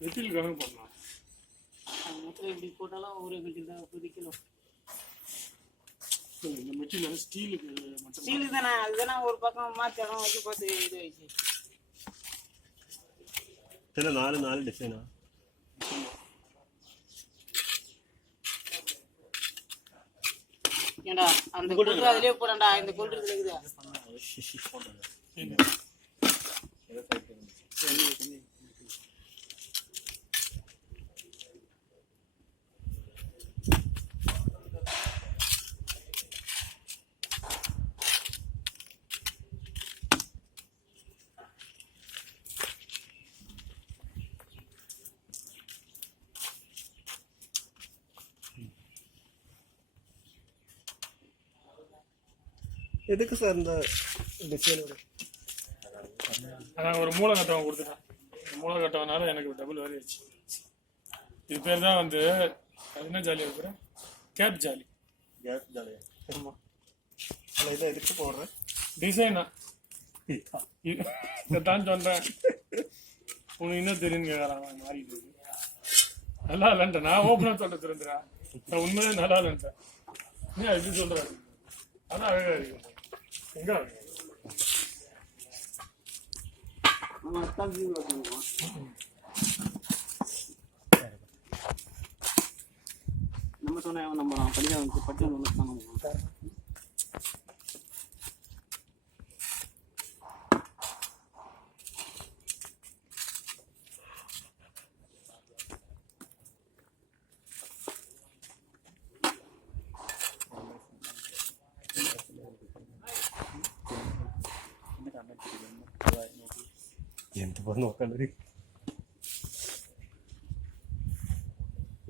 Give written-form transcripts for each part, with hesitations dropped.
வெற்றில் கணக்கு பண்ணலாம். இப்படி போட்டாலும் ஒரு கிலோ இந்த மெட்டீரியல் ஸ்டீலுக்கு மட்டும். ஸ்டீலு தானே, அதுதானே ஒரு பக்கம் மாற்றி இடம் வச்சு பார்த்து இது ஆயிடுச்சு. சில 4 டிசைனா ஏண்டா அந்த கொண்டு அதிலே போறேன்டா, இந்த கொண்டு இருக்குதா எதுக்கு சார் இந்த டிசைனோட? அதான் ஒரு மூலக்கட்டவன் கொடுத்துட்டான். மூலக்கட்டவனால எனக்கு டபுள் வேலை ஆச்சு. இது பேர் தான் வந்து என்ன ஜாலியாக இருக்கிறேன், கேப் ஜாலி. கேப் ஜாலியா? ஆமாம். ஆனால் இதை எதுக்கு போடுறேன்? டிசைனா இதைத்தான் சொல்கிறேன். உனக்கு இன்னும் தெரியுன்னு கேட்குறான். மாறிட்டு நல்லா இல்லைன்ட்டேன். நான் ஓப்பனாக சொல்ல தெரிஞ்சுறேன். நான் உண்மையிலே நல்லா இல்லைன்ட்டேன். ஏன் எப்படி சொல்கிறேன்? அதான் அழகாக இருக்கு. எங்க நம்ம சொன்ன நம்ம படிக்க பட்டு എന്ത് നോക്കണ്ടത്?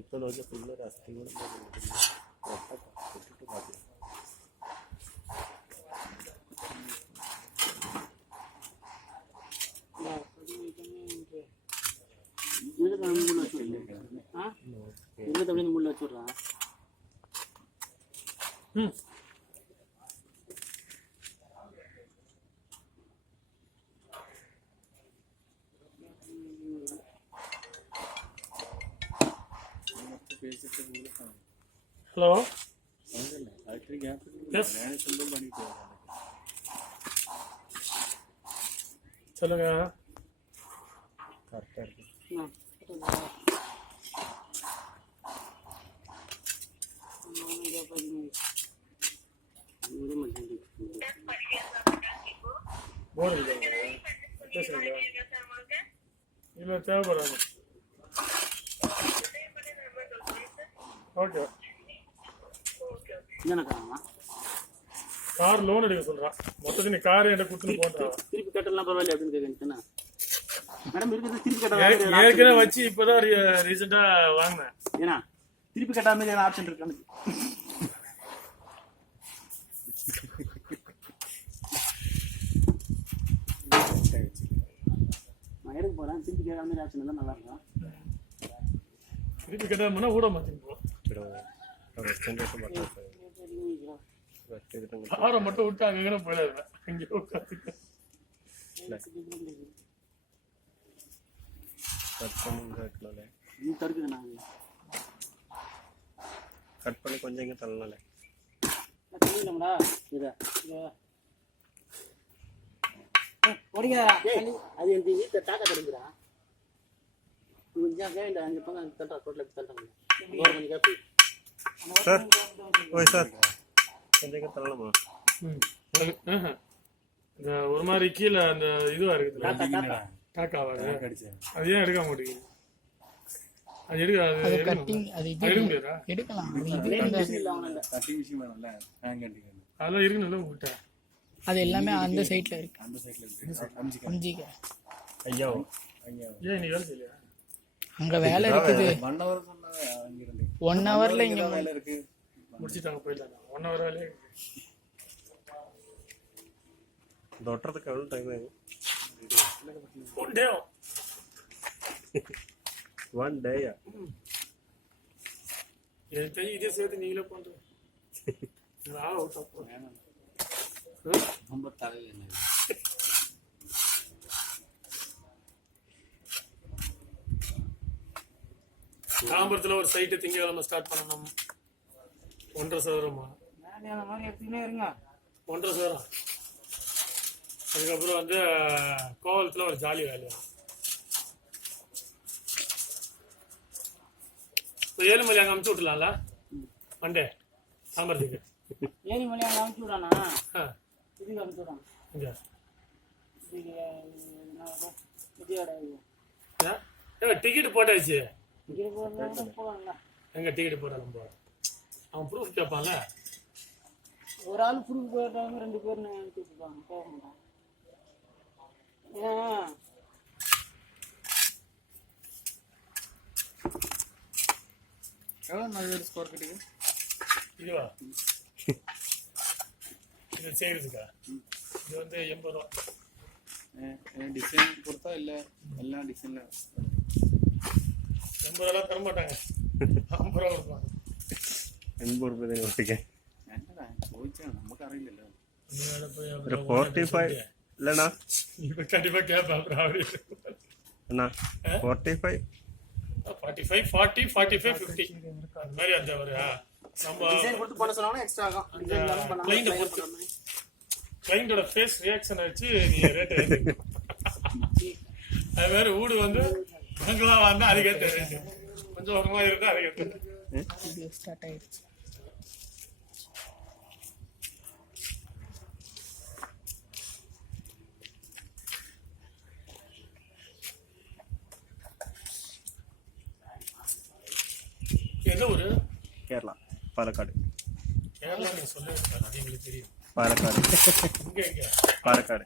ഇപ്പൊ നോക്കിയ ഫുള്ളൊരു അസ്ഥികളും முள்ள வச்சுடுறா. ஹலோ, சொல்லுங்க. கரெக்டாக இருக்கு. போர்டு இல்லை தேவைப்படாது. ஓகே, கார் லோன் எடுக்க சொல்றான். மொத்தத்தில் நீ கார் என்கிட்ட கொடுத்துன்னு போன்றா. திருப்பி கட்டலாம் பரவாயில்ல அப்படின்னு கேட்குறேன். மேடம் இருக்குது திருப்பி கட்ட ஏற்கனவே வச்சு இப்போதான் ரீசெண்டா வாங்கினேன். ஏன்னா திருப்பி கட்டாத மாதிரி ஆப்ஷன் இருக்கு. நான் எடுக்க போறேன். திருப்பி கேட்காத மாதிரி ஆப்ஷன் தான் நல்லா இருக்கும். திருப்பி கட்டாமனா கூட மாத்தின்னு போ. காரை மட்டும் விட்டு அங்கே போயிடாது. அங்கே உட்காந்து கட் பண்ணி கொஞ்சம் இங்கே தள்ளல. அது என் வீட்டை தாக்க கிடைக்கிறா. அஞ்சு பக்கம் தட்டா ரோட்டில் தள்ளுறாங்க. சார் ஓய் சார் கொஞ்சம் தள்ளலாமா? இந்த ஒரு மாதிரி கீழே அந்த இதுவா இருக்குது டாக்காவா, அது ஏன் எடுக்க மாட்டேங்குது? அது எடுக்க முடியாதா? அதெல்லாம் இருக்குன்னு உங்ககிட்ட. அது எல்லாமே அந்த சைட்ல இருக்கு. ஐயா ஏன் நீ வேலை செய்யலையா? அங்க வேலை இருக்குது. 1 hour சொன்னாங்க அங்கிருந்து. 1 hourல இங்க வேலை இருக்கு. முடிச்சுட்டாங்க போயிடலாம். 1 hour வேலையே தொட்டுறதுக்கு எவ்வளோ டைம் ஆகும்? 1 day. 1 day. எனக்கு தெரிஞ்சு இதே சேர்த்து நீங்களே பண்றீங்க. ரொம்ப தலையில் என்ன தாம்பரத்துல ஒரு சைட்டு திங்கக்கிழமை ஸ்டார்ட் பண்ணணும். 1.5 சதுரமா அந்த மாதிரி எடுத்துக்கிட்டே இருங்க. 1.5 சதுரம். அதுக்கப்புறம் வந்து கோவலத்துல ஒரு ஜாலி வேலையா. 7 மணி அங்கே அமுச்சு விட்டுலாம்ல மண்டே தாம்பரத்துக்கு. 7 மணி அங்கே அமுச்சு விடானா? இதுக்கு அமுச்சு விடான். இங்கே டிக்கெட் போட்டாச்சு. போகலாம்ல. எங்க டிக்கெட் போட்டாலும் போகிறோம். அவன் ப்ரூஃப் கேட்பான்ல. ஒரு ஆள் ப்ரூஃப் போட்டாங்க, 2 பேர் அனுப்பிச்சுப்பாங்க. போக மாட்டான். எவ்வளோ நல்ல ஸ்கொயர் ஃபீட்டுக்கு? இதுவா? இது செய்யறதுக்கா? இது வந்து 80 ரூபா. டிசைன் பொறுத்தா இல்லை எல்லாம் டிசைனில் 80 ரூபா தர மாட்டாங்க. 50 ரூபா கொடுப்பாங்க. 80 ரூபாய் ஒட்டிக்க. என்னடா போயிச்சா நமக்கு அறியில்ல. ஒரு 45 இல்லைண்ணா? இப்போ கண்டிப்பாக கேட்பேன். அப்புறம் அப்படி அண்ணா 45 45 40 45 50 அந்த மாதிரி அந்த ஒரு நம்ம டிசைன் கொடுத்து பண்ண சொன்னாங்கன்னா எக்ஸ்ட்ரா ஆகும். டிசைன் எல்லாம் பண்ணாம கிளைண்டோட ஃபேஸ் ரியாக்ஷன் வச்சு நீ ரேட் அது மாதிரி வீடு வந்து பங்களா வந்தா அதுக்கேற்ற ரேட்டு, கொஞ்சம் ஒரு மாதிரி இருந்தா அதுக்கேற்ற ஸ்டார்ட் ஆயிடுச்சு. எந்த ஊரு? கேரளா, பாலக்காடு. கேரளா நீங்க சொல்ல அது எங்களுக்கு தெரியும். பாலக்காடு. இங்க எங்க? பாலக்காடு.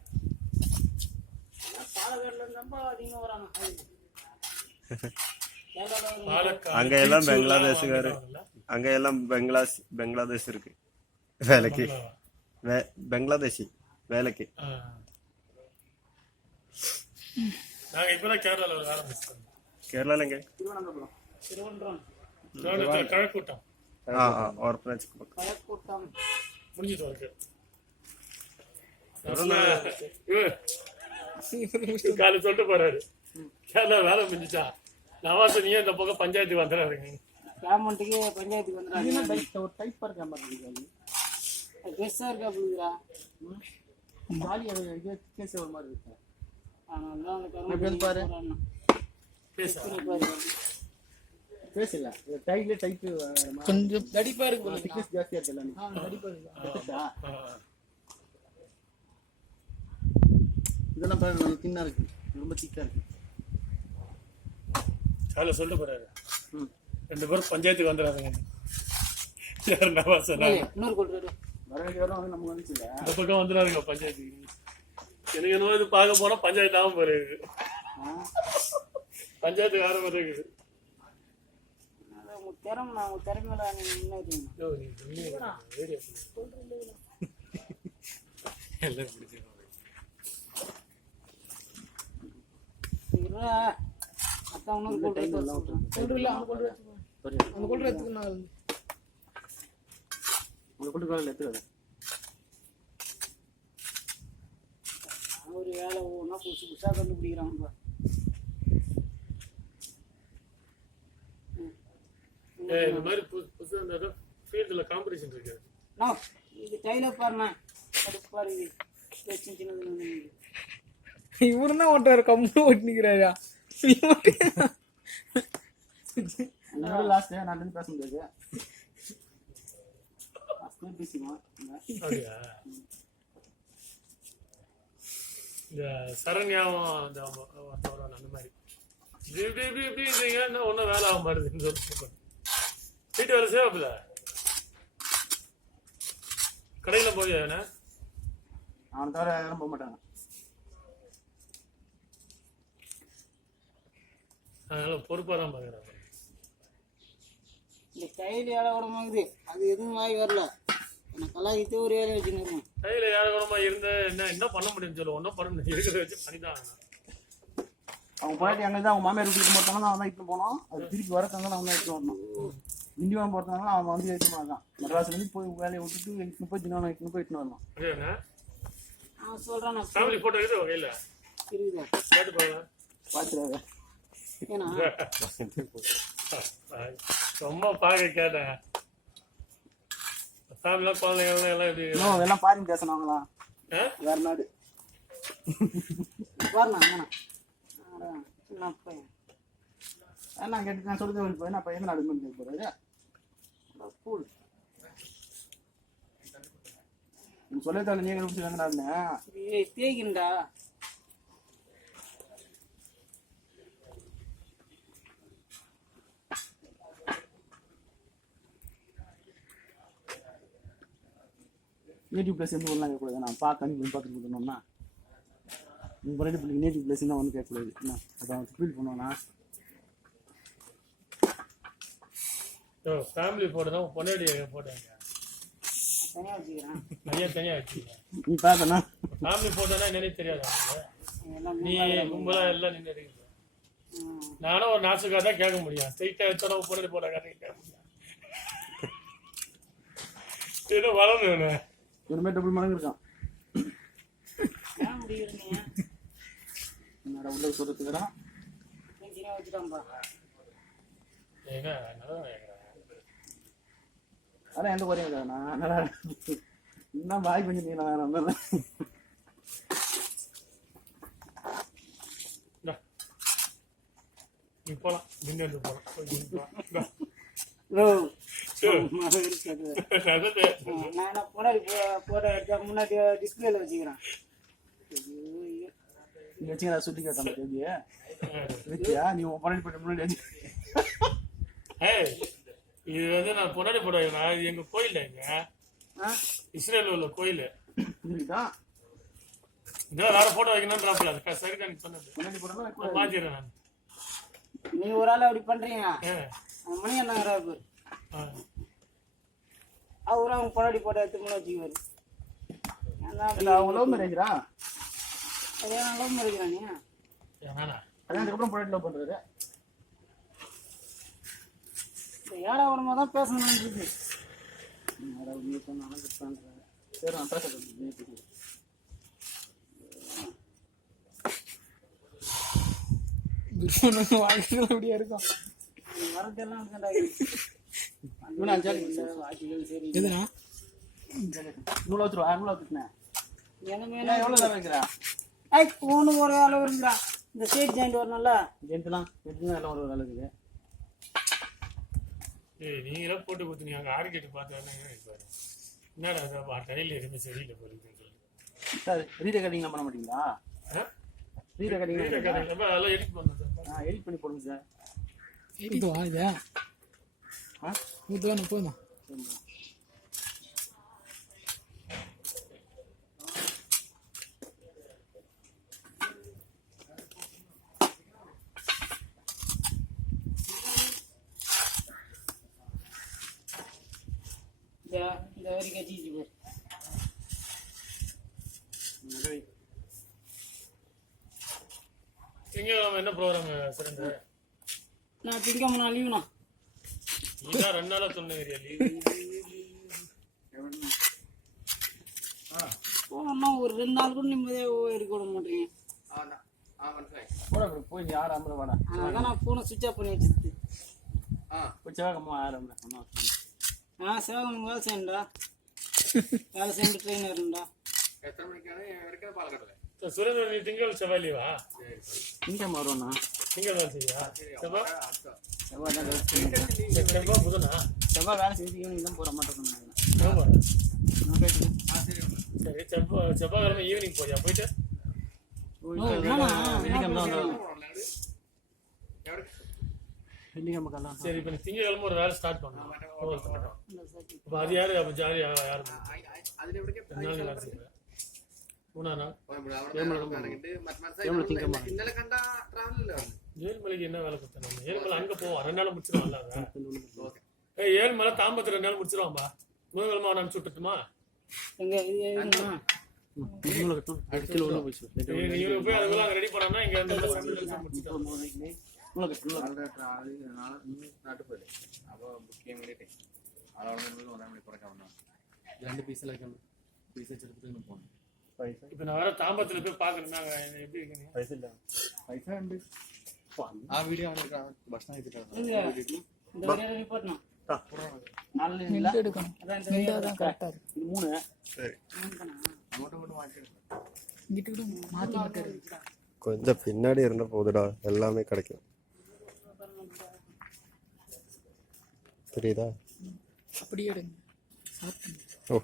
பாலக்காடுல ரொம்ப அதிகமாக வராங்க. அங்க எல்லாம் பெங்களாதேஷ்காரு, அங்க எல்லாம் பெங்களாதேஷ் இருக்கு வேலைக்கு. பெங்களாதேஷி வேலைக்கு. நாங்க இப்பதான் கேரளால ஒரு வேலை முடிச்சிட்டோம். கேரளால எங்க? திருவனந்தபுரம். திருவனந்தபுரம் கழக்கூட்டம். ஆர்பனேஜ்க்கு பக்கம். கழக்கூட்டம் முடிஞ்சிட்டு இருக்கு. காலை சொல்லிட்டு போறாரு கேரளா வேலை முடிஞ்சிச்சா. நவாச நீயே இந்த பக்கம் பஞ்சாயத்துக்கு வந்துடுறாருங்க. கவர்மெண்ட்டுக்கு பஞ்சாயத்துக்கு வந்துடுறாங்க. ஒரு டைப் பார் கேமரா இருக்கு. பெருசாக இருக்கா அப்படிங்கிறா. ஜாலியாக இது கேஸ் ஒரு மாதிரி இருக்கு. அதனால தான் அந்த கவர்மெண்ட் பாரு பேசல. டைட்ல டைப் கொஞ்சம் தடிப்பா இருக்கு. திக்னஸ் ஜாஸ்தியா இருக்குல்ல. தடிப்பா இருக்கு. இதெல்லாம் பாருங்க நல்லா தின்னா இருக்கு. ரொம்ப திக்கா இருக்கு. காலை சொல்லிட்டு போறாரு 2 பேரும் பஞ்சாயத்துக்கு வந்துடுறாருங்க. யார் நவாச இன்னொரு கொள்றாரு வர வேண்டிய வரும். அது நம்ம வந்துச்சுல இந்த பக்கம் வந்துடுறாருங்க பஞ்சாயத்துக்கு. எனக்கு என்னவோ இது பார்க்க போனா பஞ்சாயத்து ஆகும் போறது. பஞ்சாயத்து வேற மாதிரி இருக்குது. உங்க திறமையில அக்கா ஒரு வேலை ஒவ்வொன்றா புதுசு புதுசாக கண்டுபிடிக்கிறாங்க. இந்த மாதிரி புதுசா இந்த ஃபீல்டுல காம்படிஷன் இருக்கு. இது டைலர் பாருண்ணா. பாரு இது சின்னது. இவரு தான் ஓட்டுறாரு, கம்முன்னு ஓட்டிக்கிறாரா? லாஸ்ட் நான் பேச முடியாது. பேசிக்குவோம். இந்த சரண்யாவும் அந்த அந்த மாதிரி இப்படி இப்படி இப்படி இருந்தீங்கன்னா ஒன்றும் வேலை ஆக மாட்டேதுன்னு சொல்லிட்டு வீட்டு வேலை சேவப்பில்ல. கடையில் போய் அவனை தவிர யாரும் போக மாட்டாங்க. அதனால பொறுப்பாக தான் பார்க்குறேன். இந்த கையில் ஏழை உடம்பாங்குது, அது எதுவும் வாய் வரல. எனக்கு கலாய்க்கிட்டே ஒரு வேலையை வச்சுருக்கேன். கையில் ஏழகமாக இருந்தால் என்ன பண்ண முடியும்னு சொல்லு. ஒன்றும் பண்ண முடியும், இருக்கிறத வச்சு பண்ணி தான் ஆகணும். அவங்க போயிட்டு அங்கே தான் அவங்க மாமியார் வீட்டுக்கு போட்டாங்கன்னா அவன் தான் இட்டு போனோம். அது திருப்பி வரத்தாங்க அவன் தான் இட்டு வரணும். இந்தியாவும் போகிறதுனால அவன் வந்து எடுத்து தான் மெட்ராஸ்லேருந்து போய் வேலையை விட்டுட்டு இட்டுன்னு போய் தினம் இட்டுன்னு போய் இட்டுன்னு வரணும். அப்படியாண்ணா? நான் சொல்கிறேன், நான் ஃபேமிலி ஃபோட்டோ இருக்குது கையில் இருக்குதா கேட்டு போகலாம். பார்த்துருவாங்க. ஏன்னா ரொம்ப பார்க்க கேட்டேன். ஃபேமிலியாக குழந்தைங்க எல்லாம் எப்படி இன்னும் எல்லாம் பாருங்க பேசினவங்களா வேற நாடு வரணும் ஏன்னா சின்ன பையன் நான் கேட்டு நான் சொல்லுறது போய் நான் பையன் நாடு கேட்க போறாரு. கூல் நீங்க சொல்ல தேவை நீங்க எப்படி எந்த நாடுன்னு தேய்கின்றா. நேட்டிவ் பிளேஸ் எந்த ஊர்லாம் கேட்கக்கூடாது. நான் பார்த்து பார்த்துட்டு கொடுத்தோம்னா உங்கள் பிறகு பிள்ளைங்க நேட்டிவ் பிளேஸ் தான் ஒன்றும் கேட்கக்கூடாது. என்ன அப்போ அவன் ஃபீல் பண்ணுவானா? ஃபேமிலி ஃபோட்டோ தான் பொன்னாடி போட்டாங்க. தனியாக வச்சுக்கிறேன். தனியாக வச்சுக்கிறேன். நீ பார்த்தனா ஃபேமிலி ஃபோட்டோனா என்னன்னே தெரியாது. நீ கும்பலாக எல்லாம் நின்று இருக்குது. நானும் ஒரு நாசுக்காக தான் கேட்க முடியும். ஸ்ட்ரைட்டாக எத்தனை பொன்னாடி போட்டோ காட்டி கேட்க முடியும். ஏதோ வளர்ந்து ஒரு டபுள் மடங்கு இருக்கான். ஏன் முடியுறீங்க? என்னடா உள்ள சொல்றதுக்குறான் வச்சுட்டான்பா. ஏங்க அதான் எந்த குறையும் இருக்காது. நான் நல்லா இன்னும் பாய் பண்ணிட்டீங்களா? நான் நீ போகலாம், டின்னர் போகலாம். நான் முன்னாடி போட்டோ எடுத்தா முன்னாடி டிஸ்பிளேல வச்சுக்கிறேன். நீ வச்சுக்கிறா சுட்டி கேட்டான் கேள்வியே வச்சியா? நீ முன்னாடி போட்டு முன்னாடி வச்சு இது வந்து நான் பொன்னாடி போடுவேன். இது எங்க கோயில், எங்க இஸ்ரேல் உள்ள கோயில். இதுதான் இதெல்லாம் வேற போட்டோ வைக்கணும்ன்றாப்புல. அது சரிதான் சொன்னது. முன்னாடி போட்டா மாத்திடுறேன் நான். நீங்க ஒரு ஆள் அப்படி பண்றீங்க. மணி என்னங்கிறாரு அவரு அவங்க பொன்னாடி போட்டோ எடுத்து முன்னாடி வச்சுக்குவாரு. அவங்க லவ் மேரேஜ்ரா? அதான் லவ் மேரேஜ்ரானே. அதுக்கப்புறம் பொன்னாடி லவ் பண்றாரு. ஏழாவரமா தான் பேசணும்னு இருக்கு. சரி நான் பேசுறேன். வாழ்க்கையில் அப்படியே இருக்கும். வரதெல்லாம் எதுனா நூலை வச்சுருவா. நூலை வச்சுனேன் எவ்வளோ தான் வைக்கிறா? ஒன்று ஒரு அளவு இருக்குறா. இந்த ஸ்டேட் ஜாயிண்ட் வரணும்ல. ஜென்ட்லாம் எல்லாம் ஒரு வேலை இருக்குது. நீங்களே போட்டு கொடுத்தீங்க. அங்கே ஆர்கிட்ட பார்த்தாருன்னா என்னடா டைல எதுவுமே சரியில்லை போறீங்கன்னு சொல்லி. சார் ரீ ரெக்கார்டிங்லாம் பண்ண மாட்டீங்களா? ரீ ரெக்கார்டிங் அதெல்லாம் எடிட் பண்ணேன் சார். எடிட் பண்ணி போடுங்க சார். இதுவா இதா இதுவா போதுமா? இந்த வரி கட்டிச்சு போ. திங்கக்கிழமை என்ன ப்ரோக்ராம் சிறந்த? நான் திங்கக்கிழமை நான் லீவுண்ணா. நீதான் 2 நாளா சொன்னீங்க லீவு. போனா ஒரு 2 நாள் கூட நிம்மதியாக இருக்க விட மாட்டேங்க. போய் நீ 6 ஆம்பளை வாடா. அதான் நான் ஃபோனை சுவிட்ச் ஆஃப் பண்ணி வச்சுட்டு. போய் செவ்வாய்க்கிழமை 6 ஆம்பளை. சிவகங்கை வேலை செய்யண்டா. வேலை செஞ்சு ட்ரெயினர் இருந்தா. எத்தனை மணிக்கான வரைக்கும் பாலக்காட்டில் சுரேந்திரன்? நீ திங்கள் செவ்வாய் லீவா? திங்கக்கிழமை வருவோண்ணா. திங்கள் வேலை செய்யா? செவ்வாய் செவ்வாய் புதனா? செவ்வாய் வேலை செஞ்சு ஈவினிங் தான் போகிற மாட்டேன். சரி, செவ்வாய்க்கிழமை ஈவினிங் போறியா? போயிட்டு வெள்ளிக்கிழமை தான் வெள்ளிக்கிழமை காலம். சரி, இப்போ திங்கக்கிழமை ஒரு வேலை ஸ்டார்ட் பண்ணலாம். அப்போ அது யாரு? அப்போ ஜாலியாக யாரு? 2 நாள் வேலை செய்வேன். 3ஆம் நாள் திங்கக்கிழமை ஏழுமலைக்கு என்ன வேலை கொடுத்தேன் நம்ம? ஏழுமலை அங்க போவோம், 2 நாள் முடிச்சிருவான்ல அவன். ஏழுமலை தாம்பரத்துல 2 நாள் முடிச்சிருவான்பா. முதல்மா அவன் அனுப்பிச்சு விட்டுட்டுமா? எங்க இது எதுக்குண்ணா? அடிக்கல உள்ள போச்சு நீங்க போய் அதுக்குள்ள அங்க ரெடி பண்ணா இங்க வந்து முடிச்சிட்டோம். இப்ப நான் வேற தாம்பரத்துல போய் பாக்கணும் எப்படி இருக்கீங்க? எங்க? இந்த ஒரே ரிப்போர்ட்ண்ணா. நெல் எடுக்கணும். அதான் இந்த நெல் தான் கரெக்டா இருக்கு. இது 3 இங்கிட்டு கூட மாத்தி மட்டும் இருக்கு. கொஞ்சம் பின்னாடி இருந்தா போதுடா, எல்லாமே கிடைக்கும். தெரியுதா? அப்படியே எடுங்க. சாப்பிடுங்க. ஓ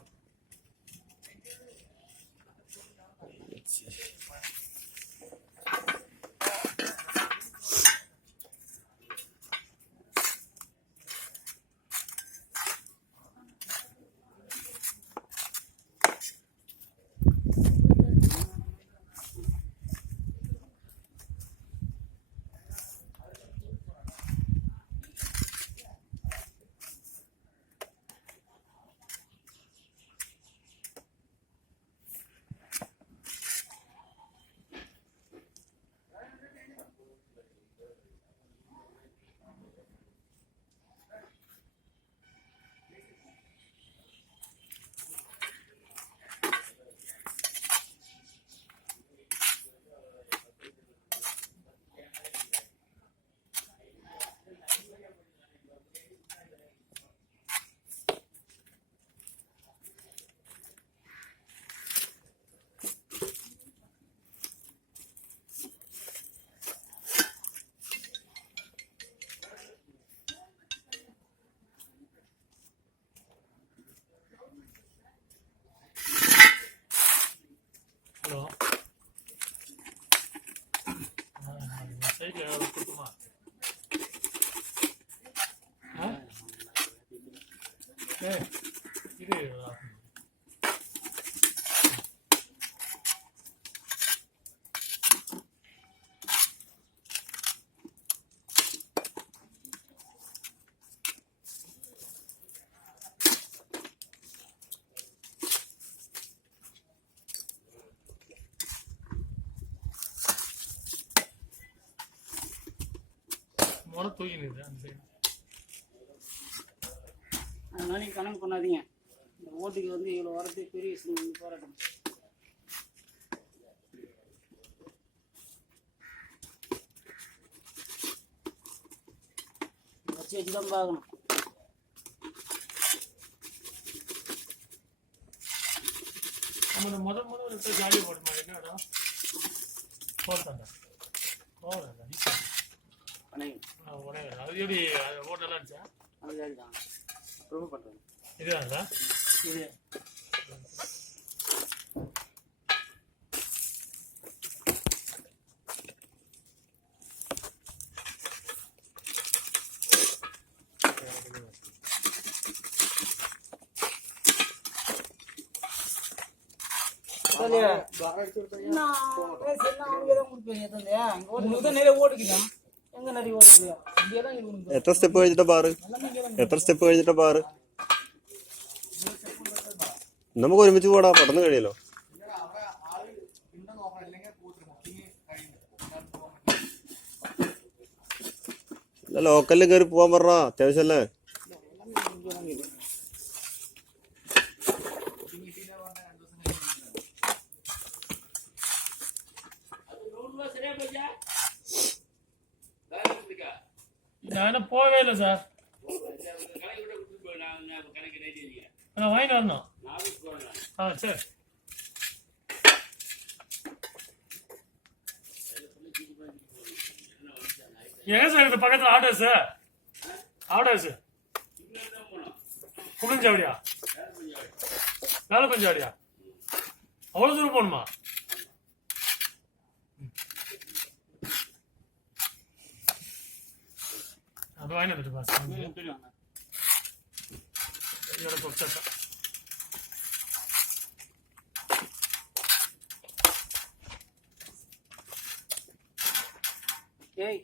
ஹலோ, சைட்ல கொடுத்துமா? இது முறை தூக்கினுது அந்த சைடு. அதனால நீங்க கணக்கு பண்ணாதீங்க. இந்த ஓட்டுக்கு வந்து இவ்வளோ வரது பெரிய விஷயம் போராட்டம். வச்சு தான் பார்க்கணும். நம்ம முதல் ஜாலியாக போடுமா? என்னடா போட்டாண்டா போடா உடனே அது எப்படி ஓட்டெல்லாம் இருந்துச்சா? அது ஜாலி தான். ப்ரூவ் பண்ணுறது இதுதான்டா இது. എത്ര സ്റ്റെപ്പ് കഴിഞ്ഞിട്ടാ ബാറ്? എത്ര സ്റ്റെപ്പ് കഴിഞ്ഞിട്ടാ ബാറ്? നമുക്ക് ഒരുമിച്ച് പോടാ, പെട്ടെന്ന് കഴിയല്ലോ. ലോക്കലിൽ കയറി പോവാൻ പറഞ്ഞ അത്യാവശ്യമല്ലേ? நான் போகவே இல்லை சார். நான் வாங்கிட்டு வரணும். ஆ சரி. எங்க சார் இது பக்கத்தில் ஆட்டோஸ் புளிஞ்சாவடியா? வேலைப்பஞ்சாவடியா? அவ்வளோ தூரம் போகணுமா? அது வாங்கி வந்துட்டு பாஸ் இதோட பொக்சட்டா. ஏய்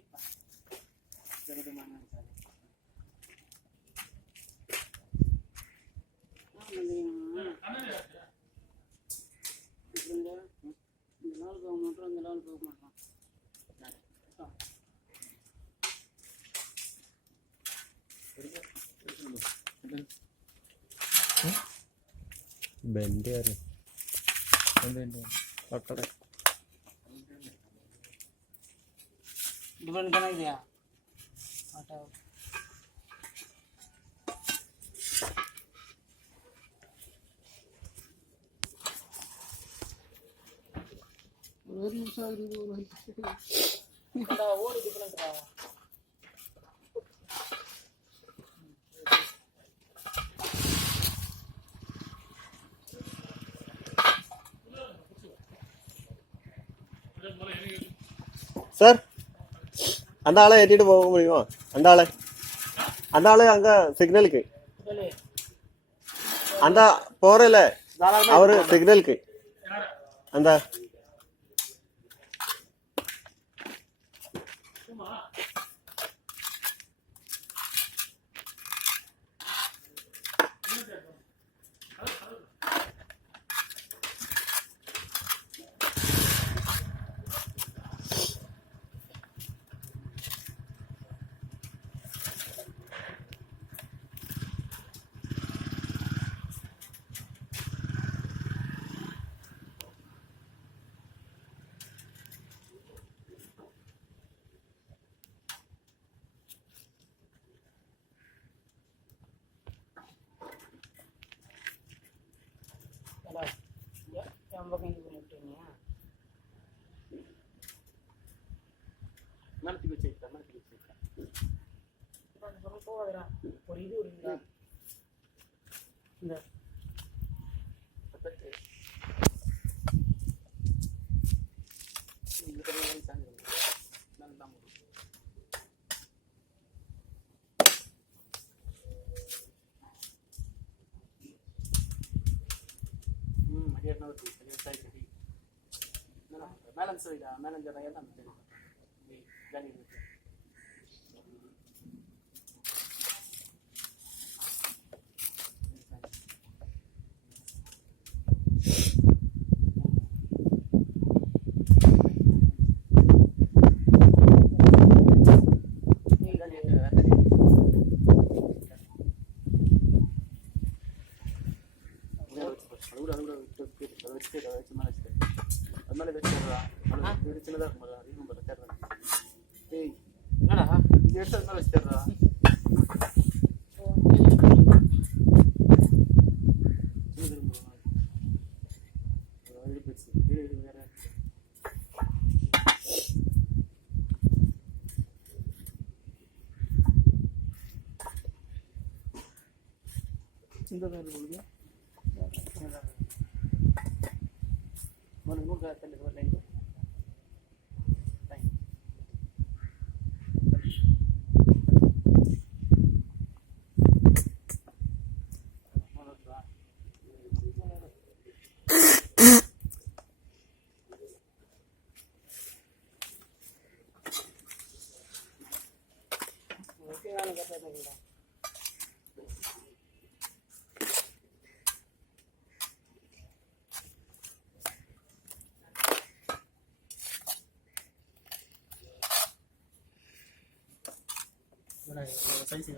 ബെൻഡ് ആര് തൊട്ടടെ डिपेंड करना ही दिया हटाओ ஒரு நிமிஷம் ஆகுது ஓடி டிஃபரன்ஸ் சார் அந்த ஆளை ஏற்றிட்டு போக முடியுமா அந்த ஆளு அங்க சிக்னலுக்கு அந்த போறல அவரு சிக்னலுக்கு அந்த மேலத்துக்கு வச்சுருக்கேன் ஒரு இது ஒரு இந்த மேலன்ஸ் மேனேஜர் எல்லாம் காலி இருக்கு சைஸ்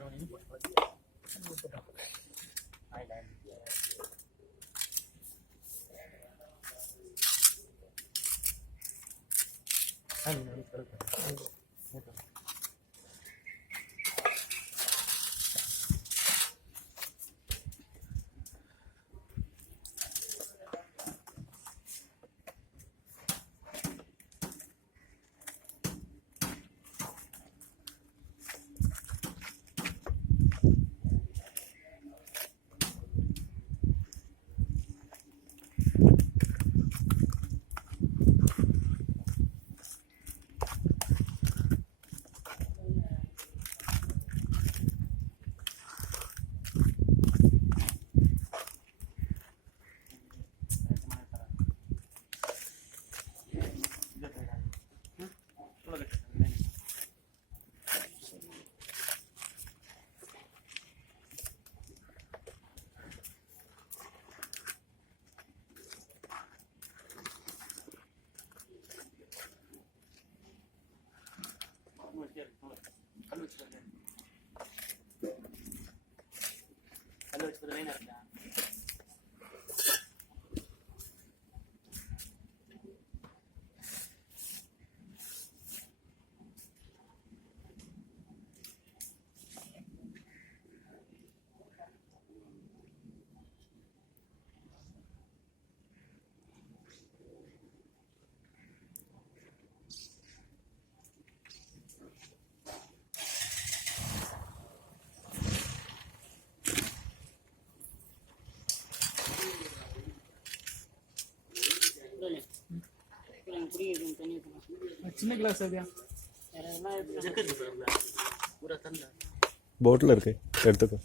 தண்ணி ஊற்றணும். சின்ன கிளாஸ் அப்படியா? வேற எல்லாம் எடுத்துக்கலாம். பூரா தந்தா போட்டில் இருக்கு, எடுத்துக்கோ.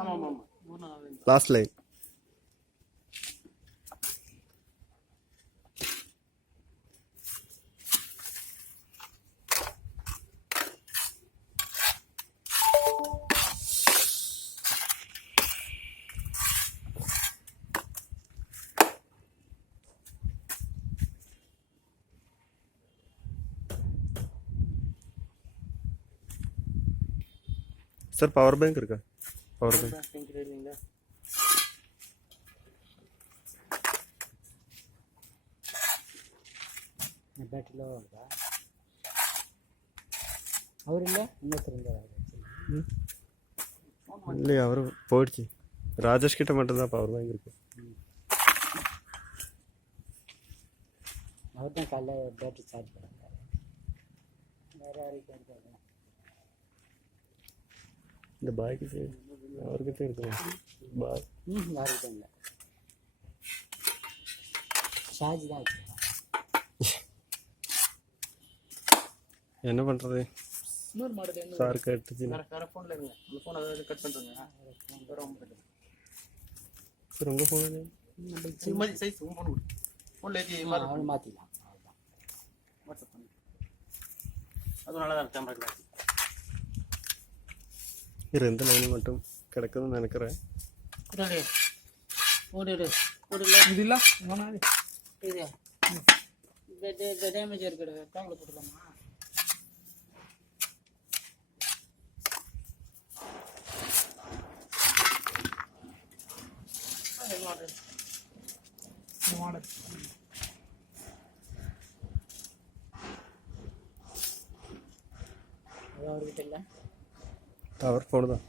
ஆமாம் ஆமாம் ஆமாம். மூணாவது last line. Sir power bank இருக்கா? பவர் பேங்க் இல்லைங்களா? பேட்டரியில் வருதா? அவர் இல்லை, இன்னொருத்தர் இருந்தார். இல்லையா, அவரு போயிடுச்சு. ராஜேஷ் கிட்ட மட்டும்தான் பவர் பேங்க் இருக்கு. அவர் தான் காலைல பேட்டரி சார்ஜ் பண்ணாங்க. வேறு யாருக்கு இந்த பாய்க்கு அவர்கிட்ட இருக்குமா? பாய் யாருக்கு இல்லை, சார்ஜ் தான் வச்சுருக்கேன். என்ன பண்ணுறது? இன்னொரு மாடல் என்ன? சார் கேட்டுச்சு. வேறு ஃபோனில் இருங்க, அந்த ஃபோனை அதாவது கட் பண்ணுறேங்க. சார் உங்கள் ஃபோன் சைஸ் உங்கள் ஃபோன் ஃபோனில் ஏற்றி அவனை மாற்றிக்கலாம். அவ்வளோதான். வாட்ஸ்அப் பண்ணி அதுவும் நல்லா தான் இருக்கு கேமரா கிளாஸ். ரெண்டு லைன் மட்டும் கிடக்குதுன்னு நினைக்கிறேன். ஓடிடு இது இல்லை வேணாது. இது டேமேஜ் இருக்குது, டேங்கில் போட்டுக்கலாமா? மாடல் அது அவர்கிட்ட இல்லை. அவர் ஃபோனு தான்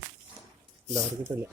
இல்லை, அவர்கிட்ட இல்லை.